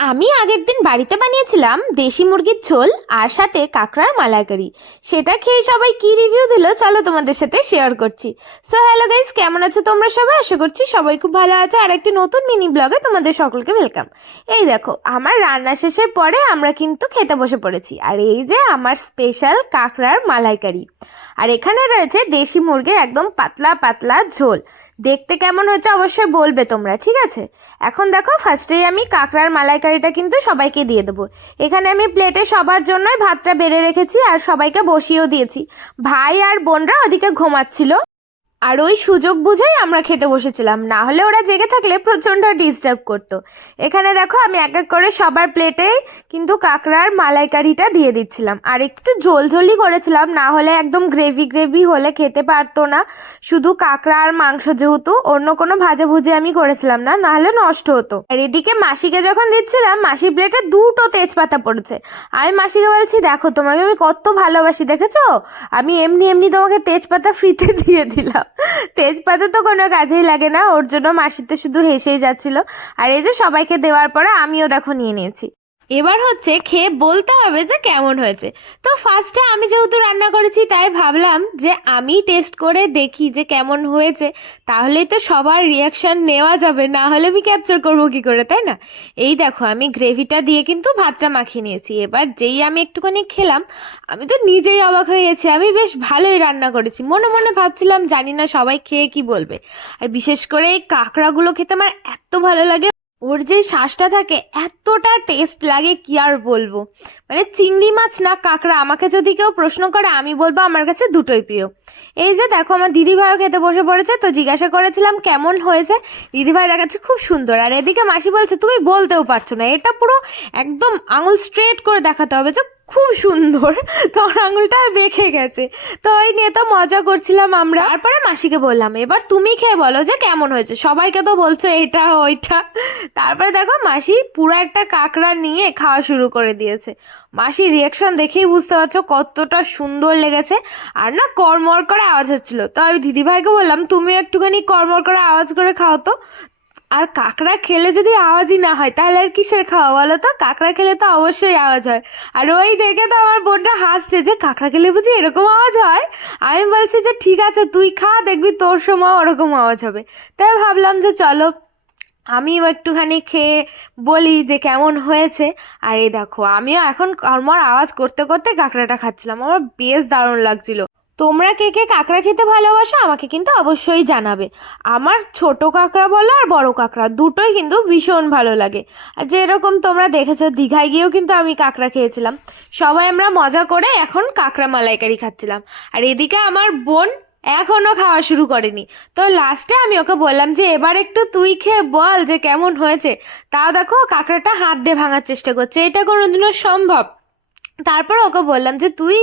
আমি আগের দিন বাড়িতে বানিয়েছিলাম দেশি মুরগির ঝোল আর সাথে কাঁকড়ার মালাইকারি। সেটা খেয়ে সবাই কি রিভিউ দিল চলো তোমাদের সাথে শেয়ার করছি। সো হ্যালো গাইস কেমন আছো তোমরা সবাই? আশা করছি সবাই খুব ভালো আছো। আর একটি নতুন মিনি ব্লগে তোমাদের সকলকে ওয়েলকাম এই দেখো, আমার রান্না শেষের পরে আমরা কিন্তু খেতে বসে পড়েছি। আর এই যে আমার স্পেশাল কাঁকড়ার মালাইকারি। আর এখানে রয়েছে দেশি মুরগির একদম পাতলা পাতলা ঝোল। দেখতে কেমন হচ্ছে অবশ্যই বলবে তোমরা, ঠিক আছে? এখন দেখো ফার্স্টেই আমি কাঁকড়ার মালাইকারিটা কিন্তু সবাইকে দিয়ে দেবো। এখানে আমি প্লেটে সবার জন্যই ভাতটা বেড়ে রেখেছি আর সবাইকে বসিয়েও দিয়েছি। ভাই আর বোনরা ওদিকে ঘুমাচ্ছিল। আর ওই সুযোগ বুঝেই আমরা খেতে বসেছিলাম। না হলে ওরা জেগে থাকলে প্রচণ্ড ডিস্টার্ব করতো। এখানে দেখো আমি এক এক করে সবার প্লেটে কিন্তু কাঁকড়ার মালাইকারিটা দিয়ে দিচ্ছিলাম। আর একটু ঝোলঝোলি করেছিলাম, না হলে একদম গ্রেভি গ্রেভি হলে খেতে পারতো না। শুধু কাঁকড়া আর মাংস যেহেতু, অন্য কোনো ভাজা ভুজি আমি করেছিলাম না না হলে নষ্ট হতো। আর এদিকে মাসিকে যখন দিচ্ছিলাম, মাসির প্লেটে দুটো তেজপাতা পড়েছে। আমি মাসিকে বলছি, দেখো তোমাকে আমি কত ভালোবাসি, দেখেছ? আমি এমনি এমনি তোমাকে তেজপাতা ফ্রিতে দিয়ে দিলাম। তেজপাতা তো কোনো কাজেই লাগে না। ওর জন্য মাসিতে শুধু হেসেই যাচ্ছিল। আর এই যে সবাইকে দেওয়ার পরে আমিও দেখো নিয়ে নিয়েছি। এবার হচ্ছে খেয়ে বলতে হবে যে কেমন হয়েছে। তো ফার্স্টে আমি যেহেতু রান্না করেছি, তাই ভাবলাম যে আমি টেস্ট করে দেখি যে কেমন হয়েছে। তাহলেই তো সবার রিয়াকশান নেওয়া যাবে, না হলে আমি ক্যাপচার করব কি করে, তাই না? এই দেখো, আমি গ্রেভিটা দিয়ে কিন্তু ভাতটা মাখিয়ে নিয়েছি। এবার যেই আমি একটুখানি খেলাম, আমি তো নিজেই অবাক হয়ে গেছি। আমি বেশ ভালোই রান্না করেছি। মনে মনে ভাবছিলাম, জানি না সবাই খেয়ে কি বলবে। আর বিশেষ করে এই কাঁকড়াগুলো খেতে আমার এত ভালো লাগে। ওর যে শ্বাসটা থাকে, এতটা টেস্ট লাগে, কি আর বলব? মানে চিংড়ি মাছ না কাঁকড়া, আমাকে যদি কেউ প্রশ্ন করে, আমি বলব আমার কাছে দুটোই প্রিয়। এই যে দেখো, আমার দিদিভাইও খেতে বসে পড়েছে, তো জিজ্ঞাসা করেছিলাম কেমন হয়েছে। দিদিভাই দেখাচ্ছে খুব সুন্দর। আর এদিকে মাসি বলছে, তুমি বলতেও পারছ না। এটা পুরো একদম আঙুল স্ট্রেট করে দেখাতে হবে যে খুব সুন্দর। তোমার আঙুলটা বেঁকে গেছে। তো ওই নিয়ে তো মজা করছিলাম আমরা। তারপরে মাসিকে বললাম, এবার তুমি খেয়ে বলো যে কেমন হয়েছে। সবাইকে তো বলছো এটা, ওইটা। তারপরে দেখো মাসি পুরো একটা কাঁকড়া নিয়ে খাওয়া শুরু করে দিয়েছে। মাসির রিয়াকশন দেখেই বুঝতে পারছ কতটা সুন্দর লেগেছে। আর না কর্মর করে আওয়াজ হচ্ছিল। তো আমি দিদিভাইকে বললাম তুমি একটুখানি কর্মর করে আওয়াজ করে খাও তো। আর কাঁকড়া খেলে যদি আওয়াজই না হয়, তাহলে আর কিসের খাওয়া বলো তো? কাঁকড়া খেলে তো অবশ্যই আওয়াজ হয়। আর ওই দেখে তো আমার বোনটা হাসছে যে, কাঁকড়া খেলে বুঝি এরকম আওয়াজ হয়? আমি বলছি যে, ঠিক আছে, তুই খা, দেখবি তোর সময় ওরকম আওয়াজ হবে। তাই ভাবলাম যে, চলো। আমিও একটুখানি খেয়ে বলি যে, কেমন হয়েছে? আর এই দেখো, আমিও এখন আমার আওয়াজ করতে করতে কাঁকড়াটা খাচ্ছিলাম। আমার বেশ দারুণ লাগছিল। তোমরা কে কে কাঁকড়া খেতে ভালোবাসো আমাকে কিন্তু অবশ্যই জানাবে। আমার ছোট কাঁকড়া বলো আর বড় কাঁকড়া দুটোই কিন্তু ভীষণ ভালো লাগে। আর যেরকম তোমরা দেখেছ, দীঘায় গিয়েও কিন্তু আমি কাঁকড়া খেয়েছিলাম। সবাই আমরা মজা করে এখন কাঁকড়া মালাইকারি খাচ্ছিলাম। আর এদিকে আমার বোন এখনও খাওয়া শুরু করেনি। তো লাস্টে আমি ওকে বললাম যে, এবার একটু তুই খেয়ে বল যে কেমন হয়েছে। তাও দেখো কাঁকড়াটা হাত দিয়ে ভাঙার চেষ্টা করছে। এটা কোনোদিনও সম্ভব। তারপর ওকে বললাম যে, তুই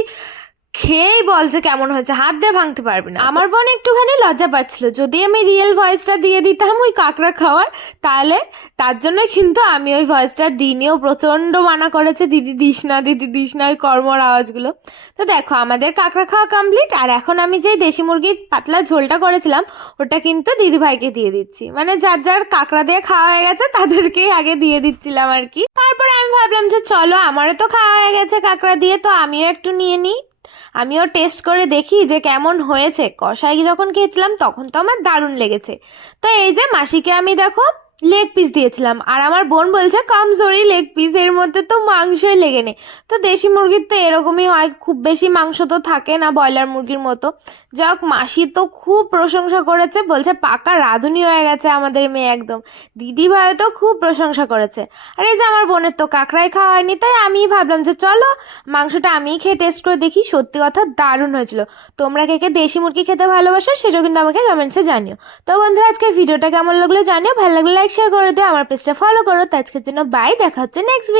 খেয়েই বল যে কেমন হয়েছে, হাত দিয়ে ভাঙতে পারবি না। আমার বোন একটুখানি লজ্জা পাচ্ছিল। যদি আমি রিয়েল ভয়েসটা দিয়ে দিতাম ওই কাঁকড়া খাওয়ার, তাহলে তার জন্য কিন্তু আমি ওই ভয়েসটা দিনেও প্রচণ্ড মানা করেছে, দিদি দিস না, দিদি দিস না ওই কর্মর আওয়াজগুলো। তো দেখো, আমাদের কাঁকড়া খাওয়া কমপ্লিট আর এখন আমি যেই দেশি মুরগির পাতলা ঝোলটা করেছিলাম, ওটা কিন্তু দিদিভাইকে দিয়ে দিচ্ছি। মানে যার যার কাঁকড়া দিয়ে খাওয়া হয়ে গেছে, তাদেরকেই আগে দিয়ে দিচ্ছিলাম আর কি। তারপরে আমি ভাবলাম যে চলো, আমারও তো খাওয়া হয়ে গেছে কাঁকড়া দিয়ে, তো আমিও একটু নিয়ে নিই। আমিও টেস্ট করে দেখি যে কেমন হয়েছে। কষাই যখন খেয়েছিলাম, তখন তো আমার দারুণ লেগেছে। তো এই যে মাসিকে আমি দেখো লেগ পিস দিয়েছিলাম। আর আমার বোন বলছে, কমজোরি লেগ পিস এর মধ্যে তো মাংসই লেগে নেই। তো দেশি মুরগির তো এরকমই হয়, খুব বেশি মাংস তো থাকে না ব্রয়লার মুরগির মতো। যাই হোক মাসি তো খুব প্রশংসা করেছে, বলছে, পাকা রাঁধুনি হয়ে গেছে আমাদের মেয়ে একদম। দিদি ভাই তো খুব প্রশংসা করেছে। আর এই যে আমার বোনের তো কাঁকড়াই খাওয়া হয়নি, তাই আমিই ভাবলাম যে, চলো, মাংসটা আমিই খেয়ে টেস্ট করে দেখি, সত্যি কথা দারুণ হয়েছিল। তোমরা কে কে দেশি মুরগি খেতে ভালোবাসো, সেটাও কিন্তু আমাকে কমেন্টসে জানিও। তো বন্ধুরা আজকে ভিডিওটা কেমন লাগল জানিও, ভালো লাগলে লাইক শেয়ার করে দিও আমার পেজটা ফলো করো। তো আজকের জন্য বাই দেখা হচ্ছে নেক্সট